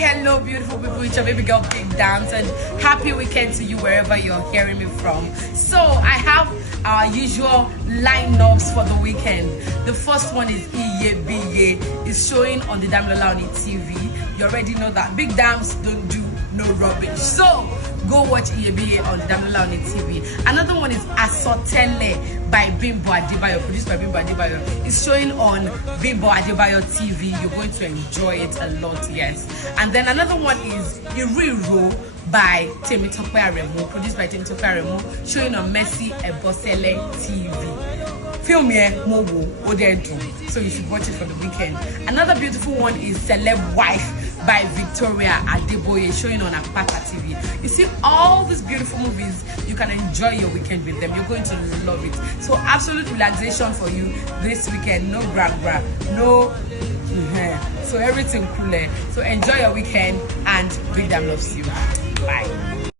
hello beautiful people, it's your baby girl Big Dams, and happy weekend to you wherever you're hearing me from. So I have our usual lineups for the weekend. The first one is Iye Biye. It's showing on the Damilola Oni TV. You already know that Big Dams don't do no rubbish, so go watch Iye Biye on the Damilola Oni TV. Another one is Asotele by Bimbo Adebayo, produced by Bimbo Adebayo. It's showing on Bimbo Adebayo TV. You're going to enjoy it a lot, yes. And then another one is Iriro by Temitope Aremu, produced by Temitope Aremu, showing on Mercy Ebosele TV. Film here, Mowo, Odedu. So you should watch it for the weekend. Another beautiful one is Celeb Wife by Victoria Adeboye, showing on Akpata TV. You see all these beautiful movies, you can enjoy your weekend with them. You're going to love it. So absolute relaxation for you this weekend. No gra, no so everything cool. So enjoy your weekend, and Big Dam loves you. Bye.